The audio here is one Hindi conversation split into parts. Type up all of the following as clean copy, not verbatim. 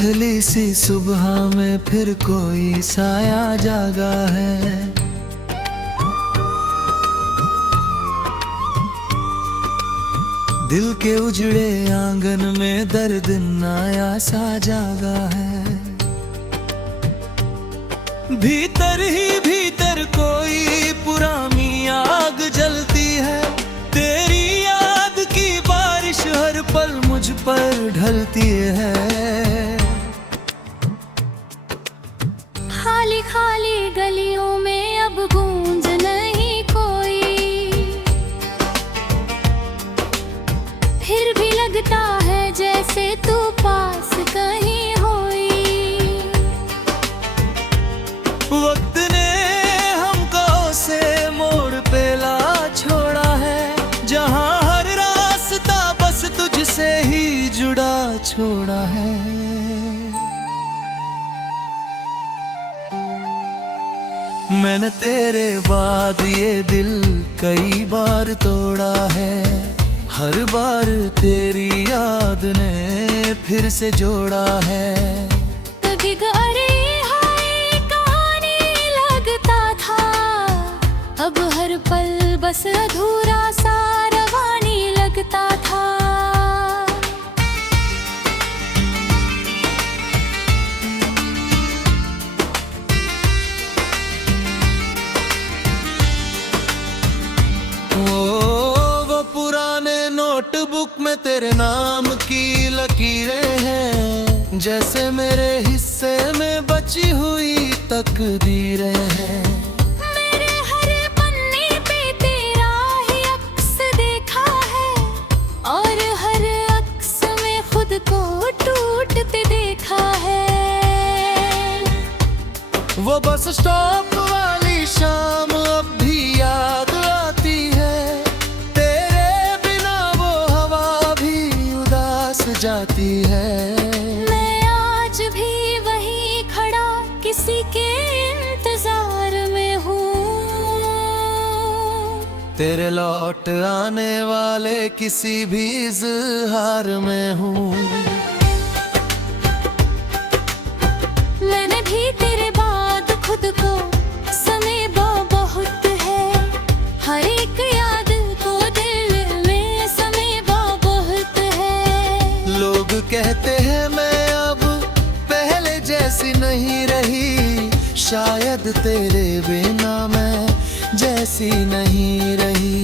धुंधली सी सुबह में फिर कोई साया जागा है। दिल के उजड़े आंगन में दर्द नया सा जागा है। भीतर ही भीतर कोई पुरानी आग जलती है। तेरी याद की बारिश हर पल मुझ पर ढलती है। खाली खाली गलियों में अब गूंज नहीं कोई, फिर भी लगता है जैसे तू पास कहीं होई। वक्त ने हमको से मोड़ पे ला छोड़ा है, जहां हर रास्ता बस तुझसे ही जुड़ा छोड़ा है। मैंने तेरे बाद ये दिल कई बार तोड़ा है। हर बार तेरी याद ने फिर से जोड़ा है। कभी अरे हाय कहानी लगता था, अब हर पल बस अधूरा सा रवानी लगता था। वो पुराने नोटबुक में तेरे नाम की लकीरें हैं, जैसे मेरे हिस्से में बची हुई तकदीरें हैं। मेरे हर पन्ने पे तेरा ही अक्स देखा है, और हर अक्स में खुद को टूटते देखा है। वो बस स्टॉप वाली शाम अब भी याद आती है। तेरे बिना वो हवा भी उदास जाती है। मैं आज भी वहीं खड़ा किसी के इंतजार में हूँ, तेरे लौट आने वाले किसी भी इज़हार में हूँ। मैंने भी तेरे बाद खुद को समेटा बहुत है। हर एक याद को दिल में समेटा बहुत है। लोग कहते हैं मैं अब पहले जैसी नहीं रही, शायद तेरे बिना मैं जैसी नहीं रही।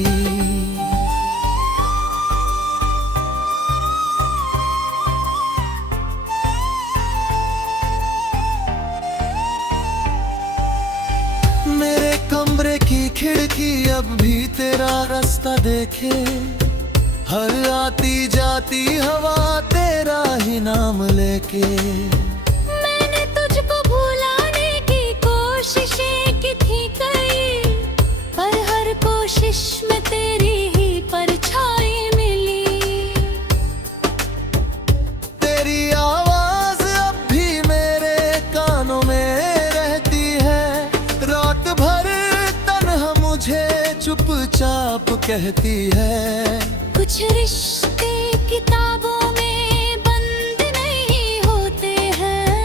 मेरे कमरे की खिड़की अब भी तेरा रास्ता देखे। हर आती जाती हवा तेरा ही नाम लेके। मैंने तुझको भुलाने की कोशिशें की थी कई, पर हर कोशिश में तेरी ही परछाई मिली। तेरी आवाज अब भी मेरे कानों में रहती है। रात भर तन्हा मुझे चुपचाप कहती है। कुछ रिश्ते किताबों में बंद नहीं होते हैं,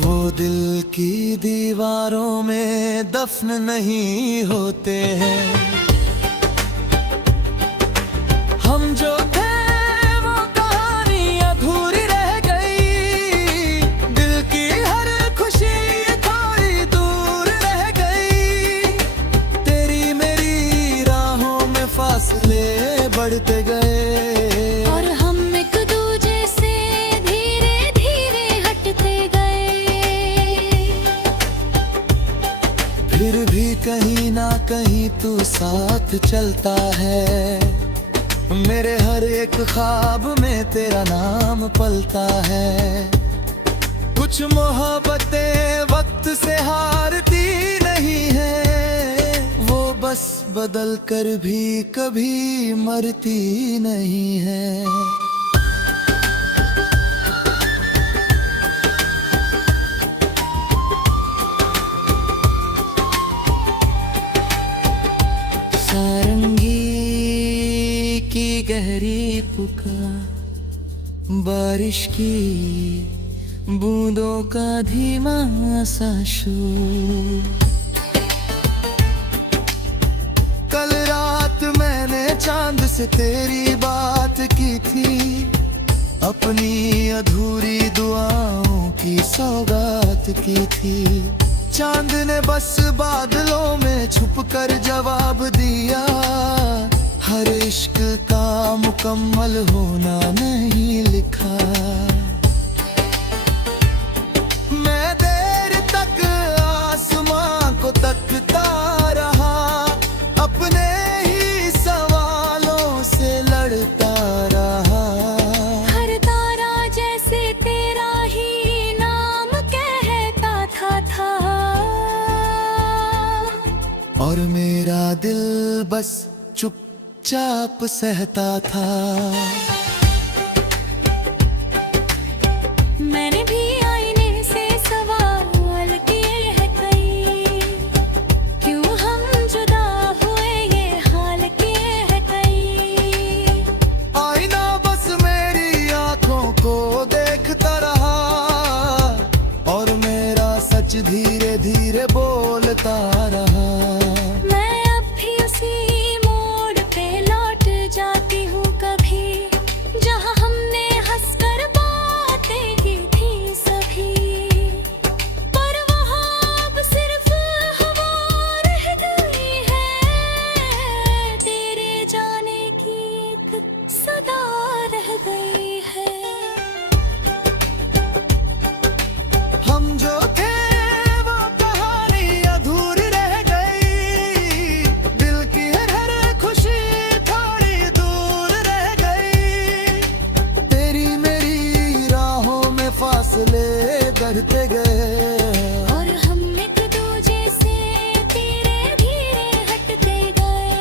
वो दिल की दीवारों में दफन नहीं होते हैं। हम जो थे वो कहानी अधूरी रह गई। दिल की हर खुशी थोड़ी दूर रह गई। तेरी मेरी राहों में फासले बढ़ते गए, और हम एक दूजे से धीरे धीरे हटते गए। फिर भी कहीं ना कहीं तू साथ चलता है। मेरे हर एक ख्वाब में तेरा नाम पलता है। कुछ मोहब्बतें वक्त से हारती नहीं है, वो बस बदल कर भी कभी मरती नहीं है। सारंगी की गहरी पुकार बारिश की बूंदों का धीमा सा शोर। कल रात मैंने चांद से तेरी बात की थी, अपनी अधूरी दुआओं की सौगात की थी। चांद ने बस बादलों में छुपकर जवाब दिया, हर इश्क का मुकम्मल होना नहीं लिखा। मैं देर तक आसमां को तकता रहा, अपने ही सवालों से लड़ता रहा। हर तारा जैसे तेरा ही नाम कहता था और मेरा दिल बस चुपचाप सहता था। मैंने भी आईने से सवाल किए हैं कई, क्यों हम जुदा हुए ये हाल किए हैं कई। आईना बस मेरी आंखों को देखता रहा और मेरा सच धीरे धीरे बोलता रहा। जाती हूँ कभी जहाँ हमने हंसकर बातें की थी सभी, पर वहाँ अब सिर्फ हवा रह गई है, तेरे जाने की एक सदा रह गई है। हम जो थे वो कहानी अधूरी रह गई, दिल की हर खुशी फासले बढ़ते गए और हम एक दूजे से धीरे धीरे हटते गए।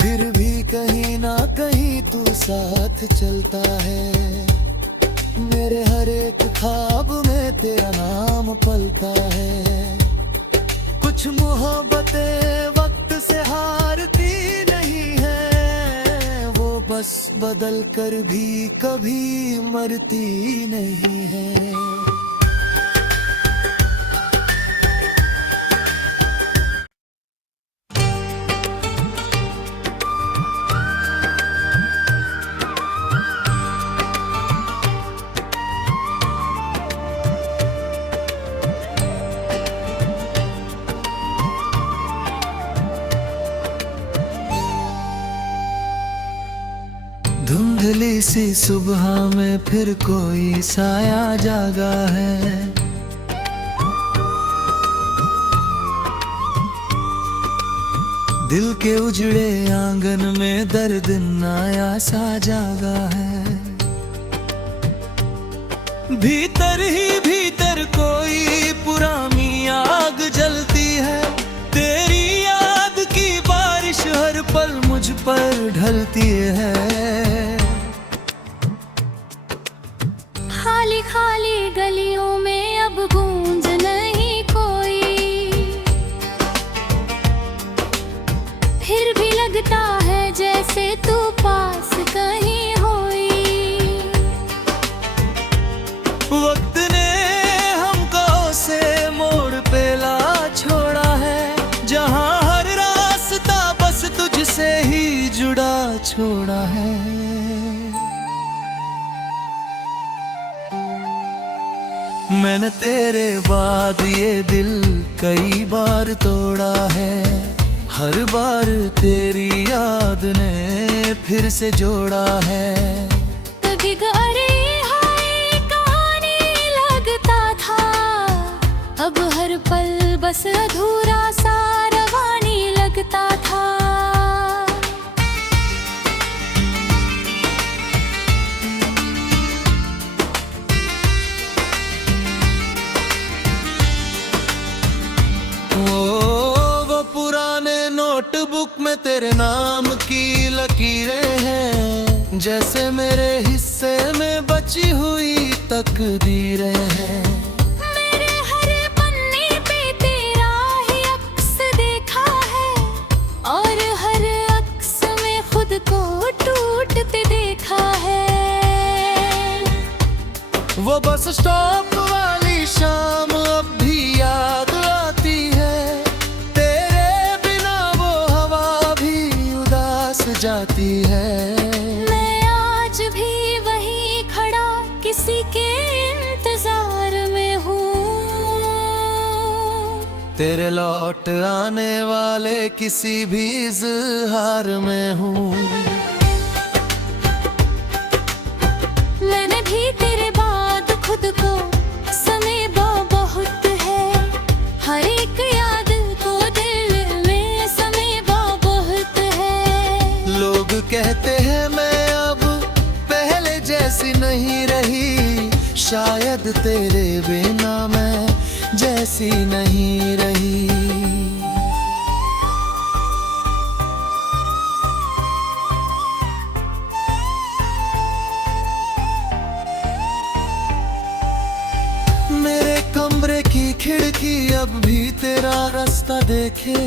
फिर भी कहीं ना कहीं तू साथ चलता है, मेरे हर एक ख्वाब में तेरा नाम पलता है। कुछ मोहब्बतें वक्त से हारती नहीं है, बस बदल कर भी कभी मरती नहीं है। धुंधली सी सुबह में फिर कोई साया जागा है, दिल के उजड़े आंगन में दर्द नया सा जागा है। भीतर ही भीतर कोई पुरानी आग जलती है, तेरी याद की बारिश हर पल मुझ पर ढलती है। खाली खाली गलियों में अब गूंज नहीं कोई, फिर भी लगता है जैसे तू पास कहीं होई। वक्त ने हमको से मोड़ पे ला छोड़ा है, जहाँ हर रास्ता बस तुझसे ही जुड़ा छोड़ा है। मैंने तेरे बाद ये दिल कई बार तोड़ा है, हर बार तेरी याद ने फिर से जोड़ा है। कभी अरे हाय कहानी लगता था, अब हर पल बस अधूरा सा रवानी लगता था। वो पुराने नोटबुक में तेरे नाम की लकीरें हैं, जैसे मेरे हिस्से में बची हुई तकदीरें हैं। मेरे हर पन्ने पे तेरा ही अक्स देखा है, और हर अक्स में खुद को टूट स्टॉप वाली शाम अब भी याद आती है, तेरे बिना वो हवा भी उदास जाती है। मैं आज भी वहीं खड़ा किसी के इंतजार में हूँ, तेरे लौट आने वाले किसी भी इज़हार में हूँ। मैंने भी तेरे बाद खुद को समेटा बहुत है, हर एक याद को दिल में समेटा बहुत है। लोग कहते हैं मैं अब पहले जैसी नहीं रही, शायद तेरे बिना मैं जैसी नहीं रही। मेरे कमरे की खिड़की अब भी तेरा रास्ता देखे,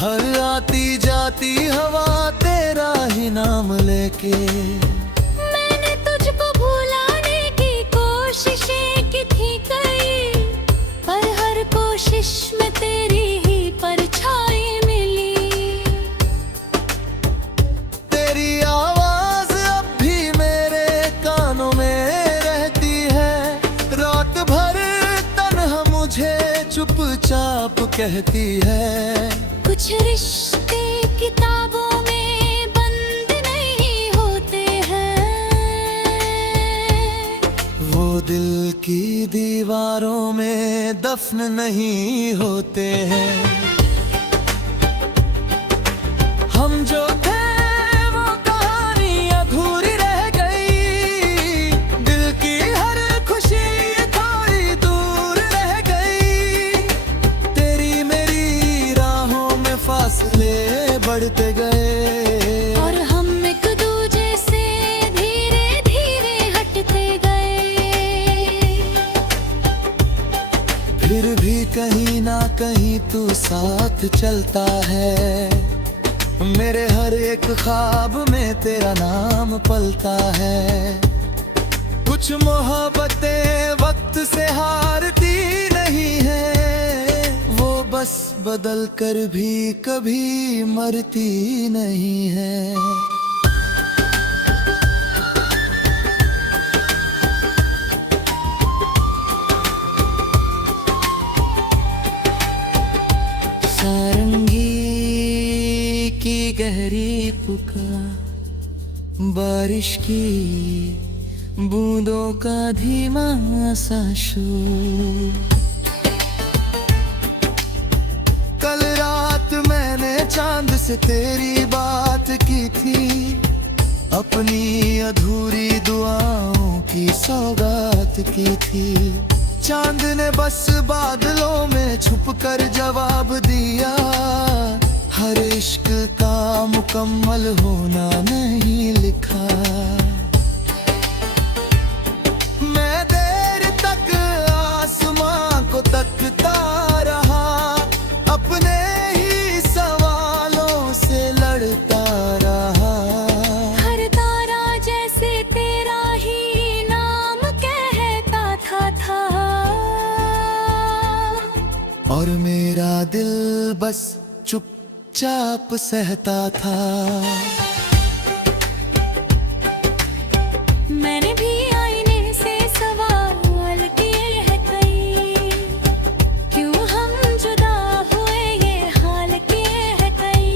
हर आती जाती हवा तेरा ही नाम लेके। मैंने तुझको भुलाने की कोशिशें की थी कई, पर हर कोशिश में तेरी ही परछाई मिली। तेरी आवाज अब भी मेरे कानों में रहती है, रात भर तन्हा मुझे चुपचाप कहती है। कुछ रिश्ते किताबों में बंद नहीं होते हैं, वो दिल की दीवारों में दफन नहीं होते हैं। हम जो थे वो कहानी अधूरी रह गई, दिल की हर खुशी थोड़ी दूर रह गई। तेरी मेरी राहों में फासले बढ़ते गए, और हम एक दूजे से धीरे धीरे हटते गए। फिर भी कहीं ना कहीं तू साथ चलता है, मेरे हर एक ख्वाब में तेरा नाम पलता है। कुछ मोहब्बतें वक्त से हारती नहीं है, वो बस बदल कर भी कभी मरती नहीं है। सारंगी की गहरी पुकार, बारिश की बूंदों का धीमा सा शोर। कल रात मैंने चांद से तेरी बात की थी, अपनी अधूरी दुआओं की सौगात की थी। चांद ने बस बादलों में छुपकर जवाब दिया, हर इश्क का मुकम्मल होना नहीं लिखा। मैं देर तक आसमां को तकता रहा, अपने ही सवालों से लड़ता रहा। हर तारा जैसे तेरा ही नाम कहता था, और मेरा दिल बस चुपचाप सहता था। मैंने भी आईने से सवाल किए हैं कई, क्यों हम जुदा हुए ये हाल किए हैं कई।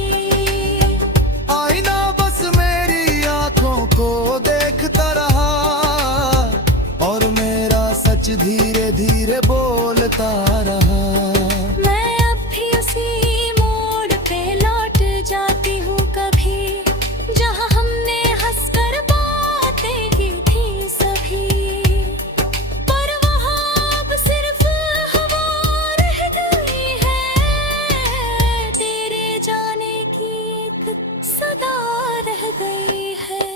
आईना बस मेरी आंखों को देखता रहा, और मेरा सच धीरे धीरे बोलता रहा। मैं अब भी उसी मोड़ पे लौट जाती हूँ कभी, जहाँ हमने हंसकर बातें की थी सभी। पर वहाँ अब सिर्फ हवा रह गई है, तेरे जाने की एक सदा रह गई है।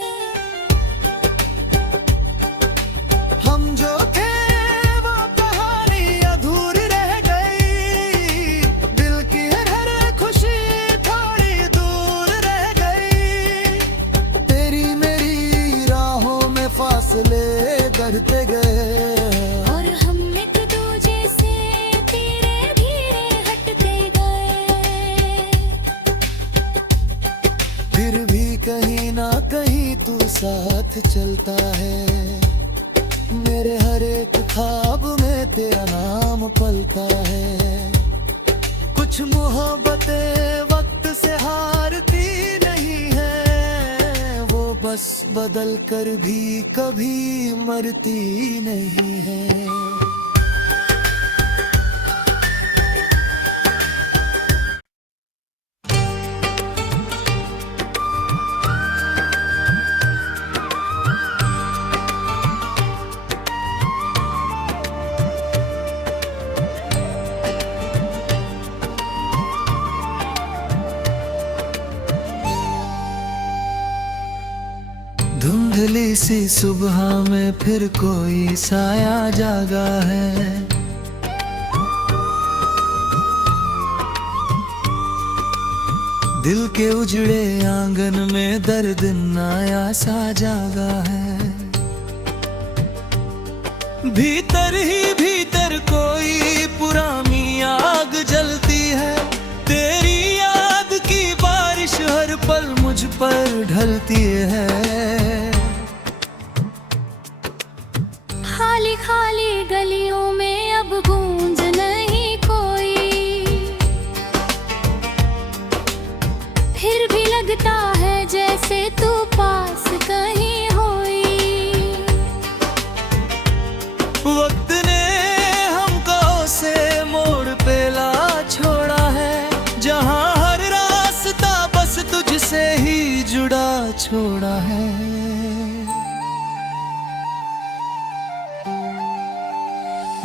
हम जो थे वो कहानी अधूरी रह गई, दिल की हर खुशी थोड़ी दूर रह गई। तेरी मेरी राहों में फासले बढ़ते गए, साथ चलता है। मेरे हर एक ख्वाब में तेरा नाम पलता है। कुछ मोहब्बतें वक्त से हारती नहीं है, वो बस बदल कर भी कभी मरती नहीं है। धुंधली सी सुबह में फिर कोई साया जागा है। दिल के उजड़े आंगन में दर्द नया सा जागा है। भीतर ही भीतर कोई पुरानी आग जलती है। तेरी याद की बारिश हर पल मुझ पर ढलती है। खाली खाली गलियों में अब गूंज नहीं कोई, फिर भी लगता है जैसे तू पास कहीं होई। वक्त ने हमको से मोड़ पे ला छोड़ा है, जहाँ हर रास्ता बस तुझसे ही जुड़ा छोड़ा है।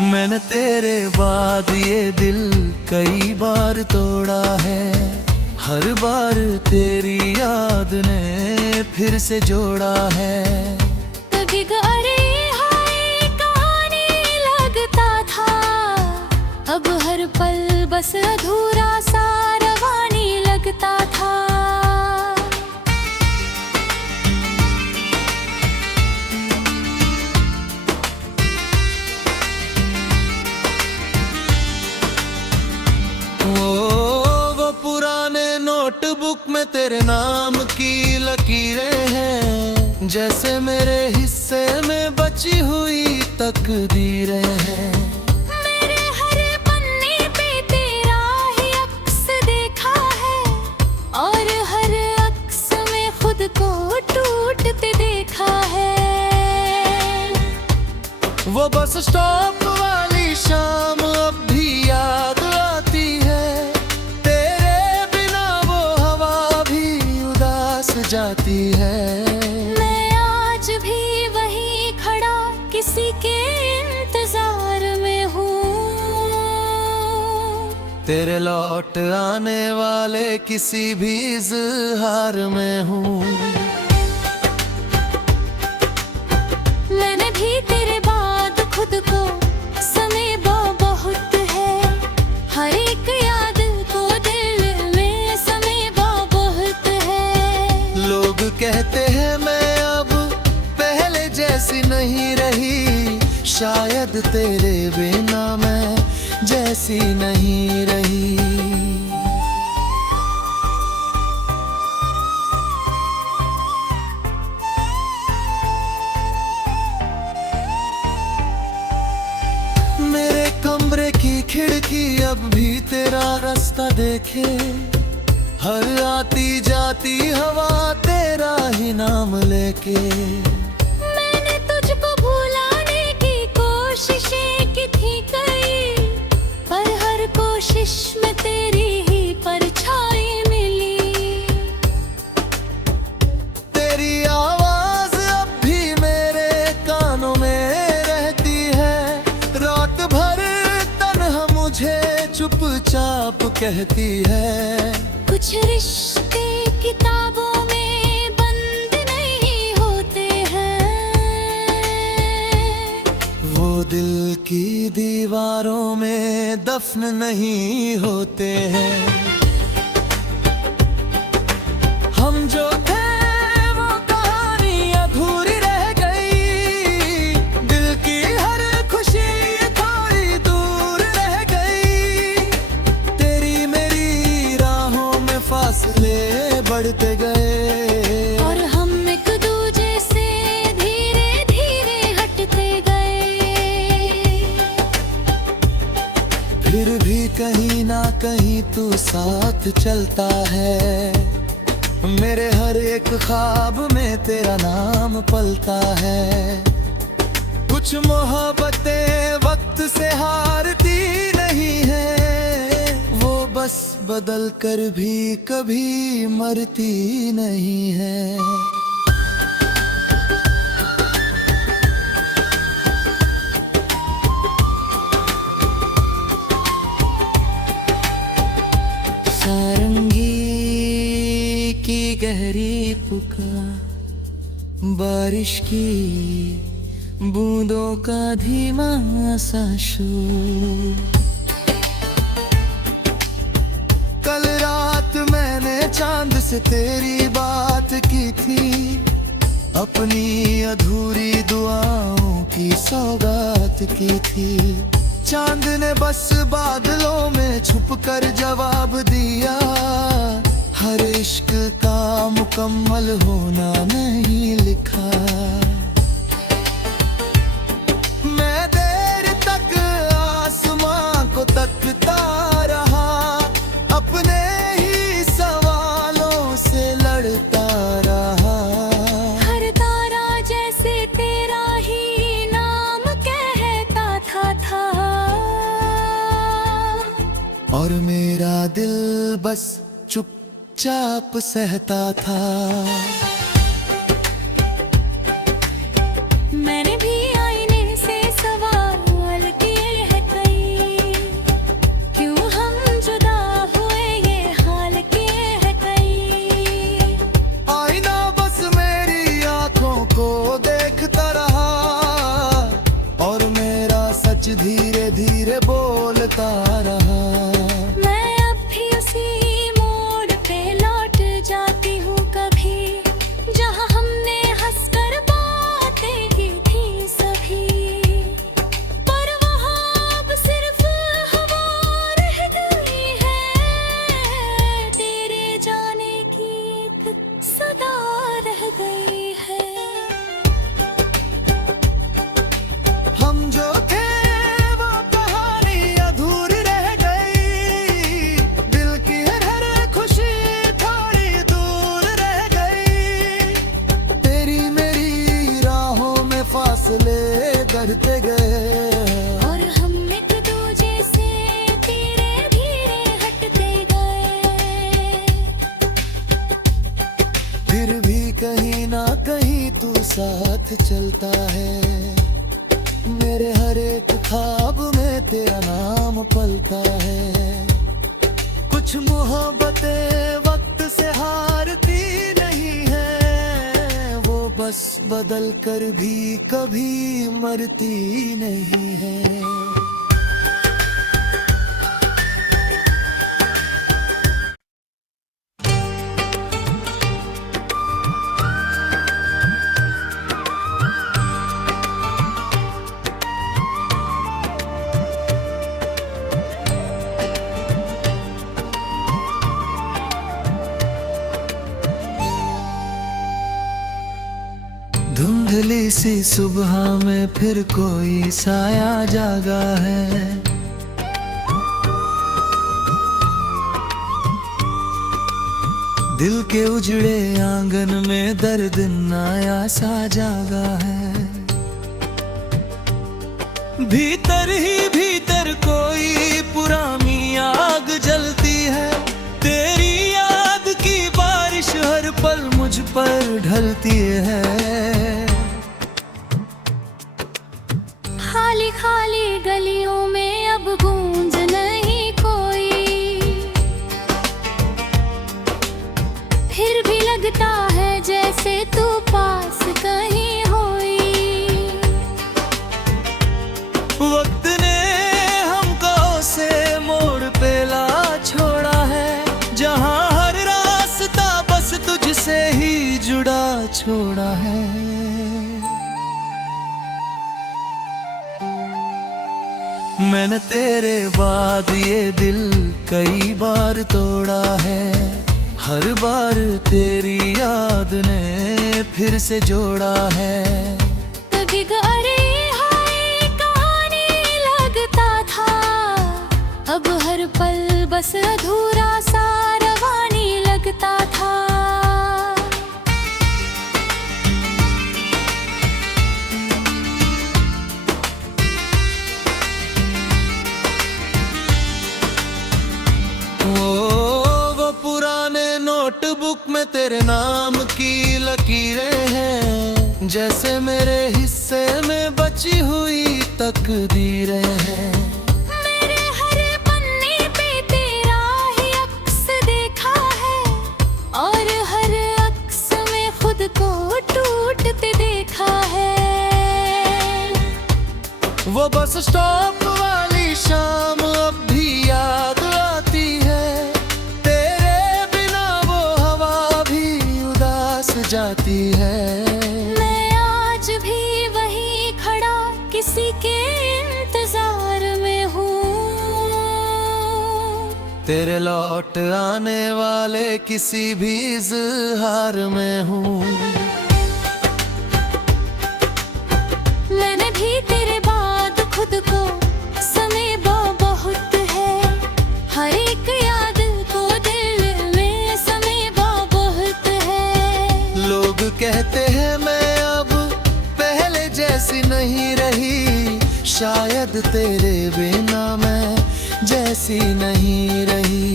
मैंने तेरे बाद ये दिल कई बार तोड़ा है। हर बार तेरी याद ने फिर से जोड़ा है। कभी अरे हाय कहानी लगता था, अब हर पल बस अधूरा सा रवानी लगता था। वो पुराने नोटबुक में तेरे नाम की लकीरें हैं, जैसे मेरे हिस्से में बची हुई तकदीरें हैं। मेरे हर पन्ने पे तेरा ही अक्स देखा है, और हर अक्स में खुद को टूटते देखा है। वो बस स्टॉप वाली शाम अब भी याद आती है। तेरे बिना वो हवा भी उदास जाती है। मैं आज भी वहीं खड़ा किसी के इंतजार में हूँ, तेरे लौट आने वाले किसी भी इज़हार में हूँ। मैंने भी तेरे बाद खुद को समेटा बहुत है। हर एक याद को दिल में समेटा बहुत है। लोग कहते हैं मैं अब पहले जैसी नहीं रही, शायद तेरे बिना मैं जैसी नहीं रही। मेरे कमरे की खिड़की अब भी तेरा रास्ता देखे। हर आती जाती हवा तेरा ही नाम लेके। मैंने तुझको भुलाने की कोशिशें की थी कई, पर हर कोशिश में तेरी ही परछाई मिली। तेरी आवाज अब भी मेरे कानों में रहती है। रात भर तन्हा मुझे चुपचाप कहती है। कुछ रिश्ते किताबों में बंद नहीं होते हैं, वो दिल की दीवारों में दफन नहीं होते हैं। हम जो थे वो कहानी अधूरी रह गई। दिल की हर खुशी थोड़ी दूर रह गई। तेरी मेरी राहों में फासले बढ़ते गए, और हम एक दूजे से कहीं तू साथ चलता है। मेरे हर एक ख्वाब में तेरा नाम पलता है। कुछ मोहब्बतें वक्त से हारती नहीं है, वो बस बदल कर भी कभी मरती नहीं है। सारंगी की गहरी पुकार, बारिश की बूंदों का धीमा सा शोर। कल रात मैंने चांद से तेरी बात की थी, अपनी अधूरी दुआओं की सौगात की थी। चांद ने बस बादलों में छुपकर जवाब दिया, हर इश्क का मुकम्मल होना नहीं लिखा। मैं देर तक आसमां को तकता रहा, अपने ही सवालों से लड़ता रहा। हर तारा जैसे तेरा ही नाम कहता था और मेरा दिल बस चुपचाप सहता था। मैंने भी आईने से सवाल किए हैं कई, क्यों हम जुदा हुए ये हाल किए हैं कई। आईना बस मेरी आंखों को देखता रहा, और मेरा सच धीरे धीरे बोलता रहा। मैं अब भी उसी मोड़ पे लौट जाती हूँ कभी, जहाँ हमने हंसकर बातें की थी सभी। पर वहाँ अब सिर्फ हवा रह गई है, तेरे जाने की एक सदा रह गई है। हम जो थे वो कहानी अधूरी रह गई, दिल की हर खुशी थोड़ी दूर रह गई। तेरी मेरी राहों में फासले बढ़ते गए, और हम एक दूजे से धीरे धीरे हटते गए। फिर भी कहीं ना कहीं तू साथ चलता है। मेरे हर एक ख्वाब में तेरा नाम पलता है। कुछ मोहब्बतें वक्त से हारती नहीं है, वो बस बदल कर भी कभी मरती नहीं है। धुंधली सी सुबह में फिर कोई साया जागा है। दिल के उजड़े आंगन में दर्द नया सा जागा है। भीतर ही भीतर कोई पुरानी आग जलती है। तेरी याद की बारिश हर पल मुझ पर ढलती है। खाली खाली गलियों में अब गूंज नहीं कोई, फिर भी लगता है जैसे तू पास कहीं होई। वक्त ने हमको से मोड़ पे ला छोड़ा है, जहाँ हर रास्ता बस तुझसे ही जुड़ा छोड़ा है। मैंने तेरे बाद ये दिल कई बार तोड़ा है। हर बार तेरी याद ने फिर से जोड़ा है। कभी अरे हाय कहानी लगता था, अब हर पल बस अधूरा सा रवानी लगता था। वो पुराने नोटबुक में तेरे नाम की लकीरें हैं, जैसे मेरे हिस्से में बची हुई तकदीरें हैं। मेरे हर पन्ने पे तेरा ही अक्स देखा है, और हर अक्स में खुद को टूटते देखा है। वो बस स्टॉप वाली शाम अब भी याद आती है, तेरे बिना वो हवा भी उदास जाती है। मैं आज भी वहीं खड़ा किसी के इंतजार में हूँ, तेरे लौट आने वाले किसी भी इज़हार में हूँ। मैंने भी तेरे बाद खुद को समेटा बहुत है, हर एक याद को दिल में समेटा बहुत है। लोग कहते हैं मैं अब पहले जैसी नहीं रही, शायद तेरे बिना मैं जैसी नहीं रही।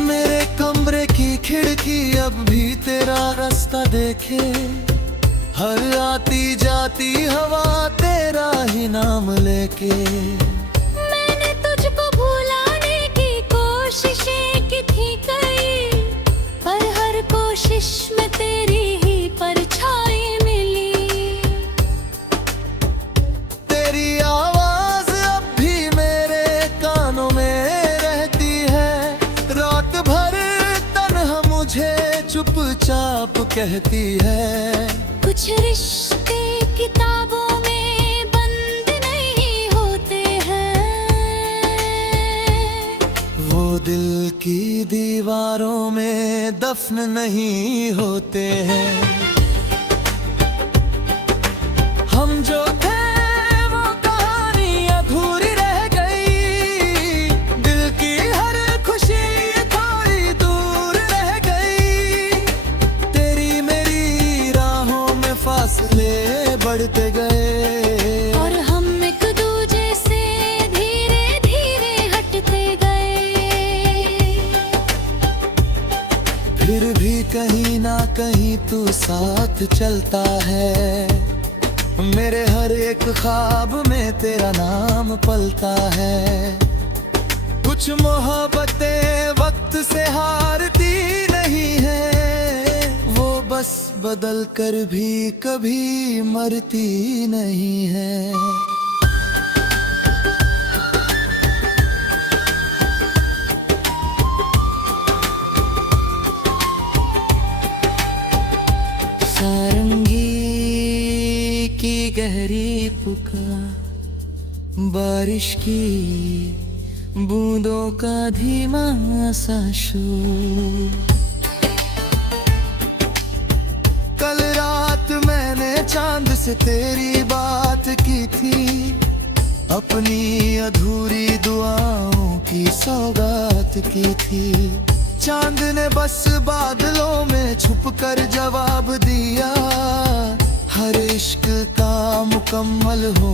मेरे कमरे की खिड़की अब भी तेरा रास्ता देखे, हर आती जाती हवा तेरा ही नाम लेके। मैंने तुझको भुलाने की कोशिशें की थी कई, पर हर कोशिश में तेरी ही परछाई मिली। तेरी आवाज अब भी मेरे कानों में रहती है, रात भर तन्हा मुझे चुपचाप कहती है। कुछ रिश्ते किताबों में बंद नहीं होते हैं, वो दिल की दीवारों में दफन नहीं होते हैं। हम जो थे वो कहानी अधूरी रह गई, दिल की हर खुशी थोड़ी दूर रह गई। तेरी मेरी राहों में फासले बढ़ते गए, और हम एक दूजे से धीरे धीरे हटते गए। फिर भी कहीं ना कहीं तू साथ चलता है, मेरे हर एक ख्वाब में तेरा नाम पलता है। कुछ मोहब्बतें वक्त से हारती नहीं है, वो बस बदल कर भी कभी मरती नहीं है। सारंगी की गहरी पुकार, बारिश की बूंदों का धीमा सा शोर। कल रात मैंने चांद से तेरी बात की थी, अपनी अधूरी दुआओं की सौगात की थी। चांद ने बस बादलों में छुपकर जवाब दिया, हर इश्क का मुकम्मल हो